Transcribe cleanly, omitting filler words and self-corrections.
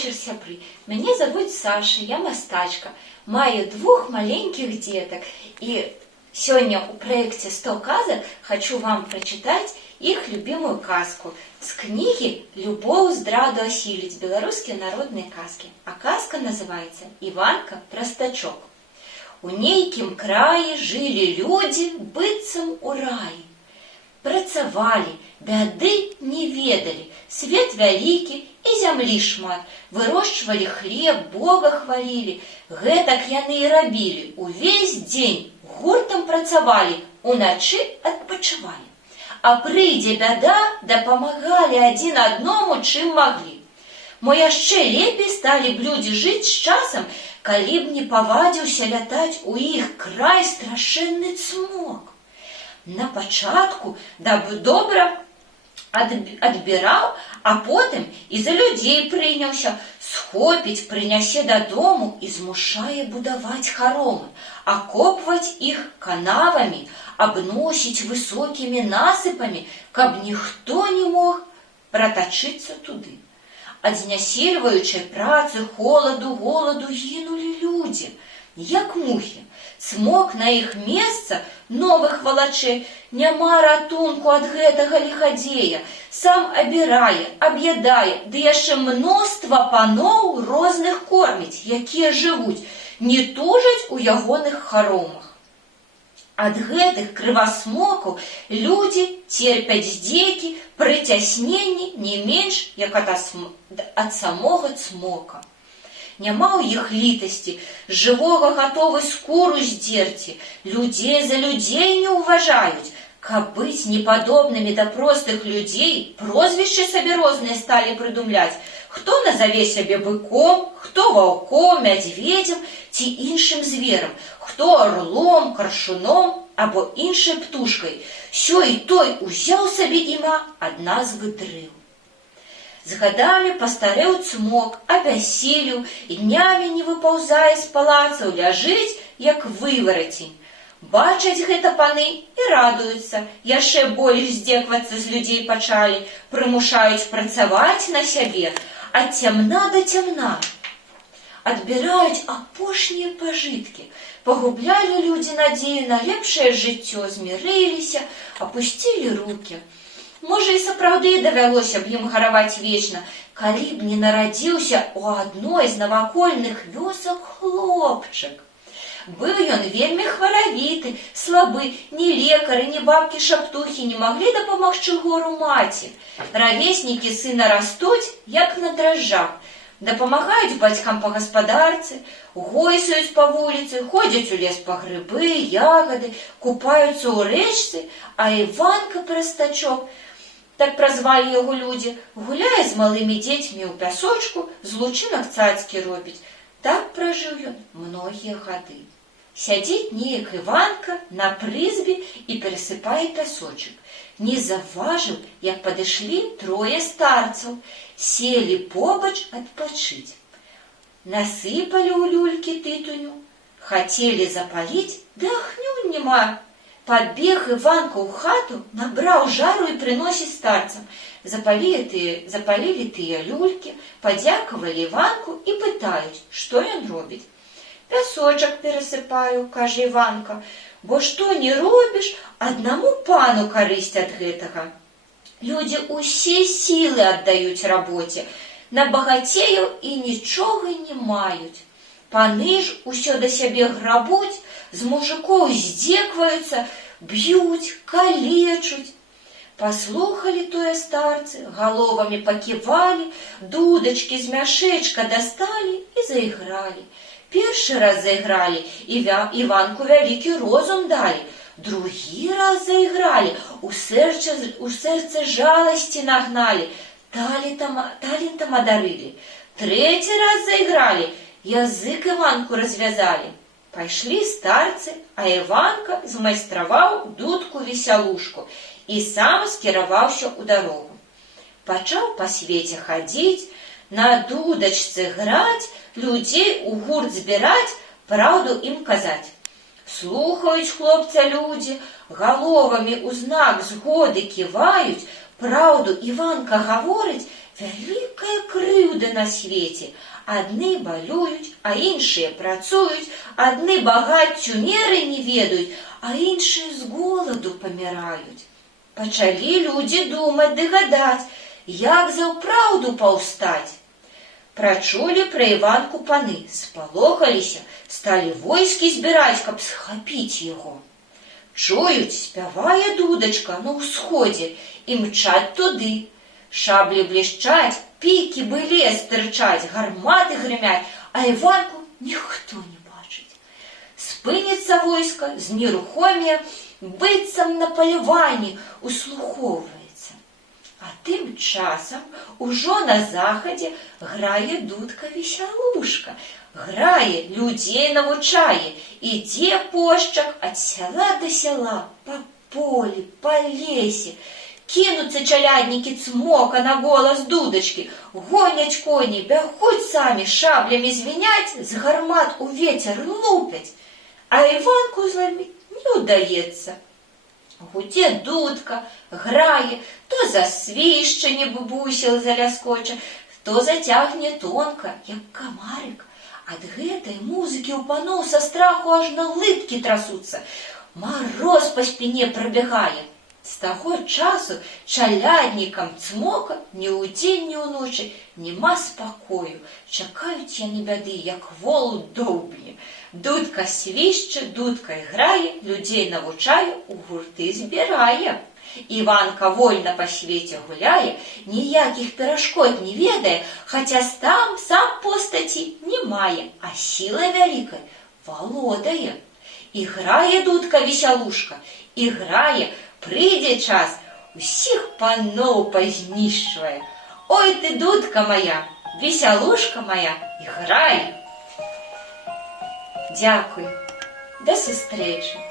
вечер, сябры. Меня зовут Саша, я мастачка. Маю двух маленьких деток. И сегодня у проекте 100 казок хочу вам прочитать их любимую казку с книги «Любоў здраду асіліць. Белорусские народные казки». А казка называется «Иванка Простачок». У нейкім краі жили люди, быццам у раі. Працавалі, бяды не ведалі, свет вялікі і зямлі шмат, вырошчвалі хлеб, Бога хвалілі. Гэтак яны і рабілі, увесь дзень гуртам працавалі, уначы адпачывалі. А прыйдзе бяда, дапамагалі адзін адному, чым маглі. Мо яшчэ лепей сталі б людзі жыць з часам, калі б не павадзіўся лятаць у іх край страшэнны цмок. На пачатку добра адбіраў, а потым і за людзей прыняўся, схопіць, прынясе дадому і змушае будаваць харомы, акопваць іх канавамі, абносіць высокімі насыпамі, каб ніхто не мог пратачыцца туды. Ад знясільваючай працы, холаду, голаду гінулі людзі, як мухі. Цмок на іх месца новых валачэй, няма ратунку ад гэтага ліхадзея. Сам абірае, аб'ядае, ды яшчэ мноства паноў розных корміць, якія жывуць, не тужаць у ягоных харомах. Ад гэтых крывасмокаў людзі церпяць здзекі, прыцясненні не менш, як ад самога цмока. Няма ў іх літасці, жывога гатовы скуру здзерці, людзей за людзей не ўважаюць. Каб быць непадобнымі да простых людзей, прозвішчы сабе розныя сталі прыдумляць. Хто назаве сябе быком, хто ваўком, мядзведзем ці іншым зверам, хто орлом, каршуном або іншай птушкай. Сёй і той узяў сабе імя ад назвы дрэў. З гадамі пастарэў цмок, абяссілеў і днямі не выпаўзае з палацаў, ляжыць, як выварацень. Бачаць гэта паны і радуюцца, яшчэ больш здзеквацца з людзей пачалі, прымушаюць працаваць на сябе, ад цямна да цямна. Адбіраюць апошнія пажыткі, пагублялі людзі надзею на лепшае жыццё, змірыліся, апусцілі рукі. Можа, і сапраўды давялося б ім гараваць вечна, калі б не нарадзіўся ў адной з навакольных вёсак хлопчык. Быў ён вельмі хваравіты, слабы, ні лекары, ні бабкі-шаптухі не маглі дапамагчы гору маці. Равеснікі сына растуць, як на дражджах, дапамагаюць бацькам па гаспадарцы, гойсаюць па вуліцы, ходзяць у лес па грыбы, ягады, купаюцца ў рэчцы, а Іванка Простачок, так празвалі яго людзі, гуляе з малымі дзецьмі ў пясочку, з лучынак цацкі робіць. Так пражыў ён многія гады. Сядзіць неяк Іванка на прызбе і перасыпае пясочак. Не заўважыў, як падышлі трое старцаў, селі побач адпачыць. Насыпалі ў люлькі тытуню, хацелі запаліць, ды ахню няма. Падбег Іванка ў хату, набраў жару і прыносіць старцам. Запалілі тыя люлькі, падзякавалі Іванку і пытаюць, што ён робіць. «Пясочак перасыпаю», – кажа Іванка, «бо што не робіш, аднаму пану карысць ад гэтага. Людзі ўсе сілы аддаюць рабоце, набагацею і нічога не маюць. Паны ж усё да сябе грабуць, з мужикоў здзекваюцца, б'юць, калечуць». Паслухалі тое старцы, галовамі паківалі, дудачкі з мяшэчка дасталі і заігралі. Першы раз заігралі, Іванку вялікі розум далі. Другі раз заігралі, у сэрцы жаласці нагналі, талентам адарылі. Трэці раз заігралі, язык Іванку развязалі. Пайшлі старцы, а Іванка змайстраваў дудку-весялушку і сам скіраваўся ў дарогу. Пачаў па свеце хадзіць, на дудачцы граць, людзей у гурт збіраць, праўду ім казаць. Слухаюць хлопца людзі, галовамі ў знак згоды ківаюць, праўду Іванка гаворыць, Вялікая крыўда на свеце. Адны балююць, а іншыя працуюць, адны багаццю меры не ведаюць, а іншыя з голаду паміраюць. Пачалі людзі думаць ды гадаць, як заўпраўду паўстаць. Прачулі пра Іванку паны, спалохаліся, сталі войскі збіраць, каб схапіць яго. Чуюць, спявае дудачка на ўсходзе і мчаць туды. Шаблі блішчаць, пікі быле стырчаць, гарматы грымяць, а Іванку ніхто не бачыць. Спыніцца войска, знерухомее, быццам на паляванні услухоўваецца. А тым часам ужо на захадзе грае дудка-весялушка. Грае, людзей навучае, ідзе пошчак ад сяла да сяла, па полі, па лесе. Кінуцца чаляднікі цмока на голас дудачкі, гоняць коні, бягуць самі, шаблямі звіняць, з гармат у вецер лупяць. А Іванку злавіць не ўдаецца. Гудзе дудка, грае, то засвішча, нібы бусел заляскоча, то зацягне тонка, як камарык. Ад гэтай музыкі ў паноў са страху аж на лыткі трасуцца. Мароз па спіне прабягае. З таго часу чаляднікам цмока ні ўдзень, ні ўночы няма спакою. Чакаюць яны бяды, як вол у доўбні. Дудка свішча, дудка іграе, людзей навучае, у гурты збірае. Іванка вольна па свеце гуляе, ніякіх перашкод не ведае, хаця сам постаці не мае, а сілай вялікай валодае. І грае дудка-весялушка, і грае, прыйдзе час, усіх паноў пазнішчвае. Ой ты, дудка моя, весялушка моя, іграй! Дзякуй, да сустрэчы!